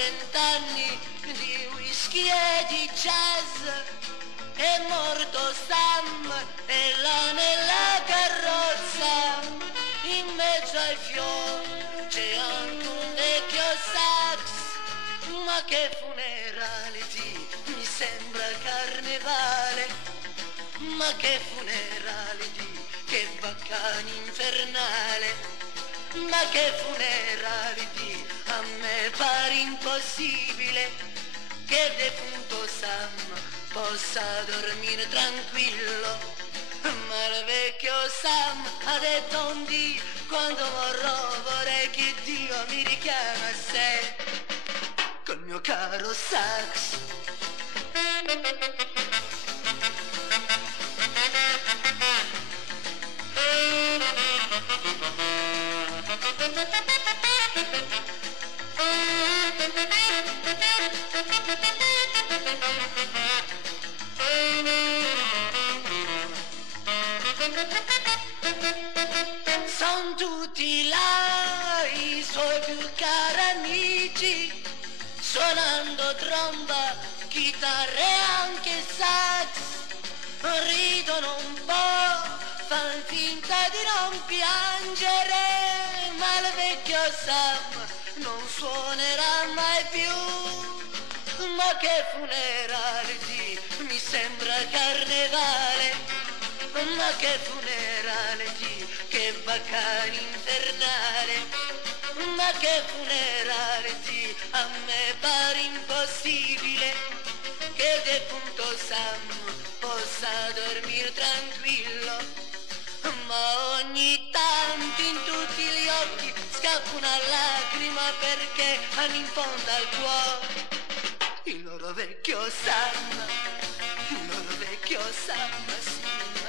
30 anni di whisky e di jazz. È morto Sam e là nella carrozza, in mezzo ai fiori c'è anche un vecchio sax. Ma che funerale di, mi sembra carnevale. Ma che funerale di, che baccani infernale. Ma che funerale di, a me pare impossibile che defunto Sam possa dormire tranquillo. Ma il vecchio Sam ha detto un dì, quando morrò vorrei che Dio mi richiama a sé col mio caro sax. Son tutti là i suoi più cari amici, suonando tromba, chitarra e anche sax. Ridono un po', fan finta di non piangere, ma il vecchio Sam non suonerà mai più. Ma che funerale di, mi sembra carnevale. Ma che funerale di, che baccani infernale. Ma che funerale di, a me pare impossibile che defunto Sam possa dormire tranquillo. Ma ogni tanto in tutti gli occhi scappa una lacrima, perché hanno in fondo al cuore il loro vecchio Sam, il loro vecchio Sam, sì.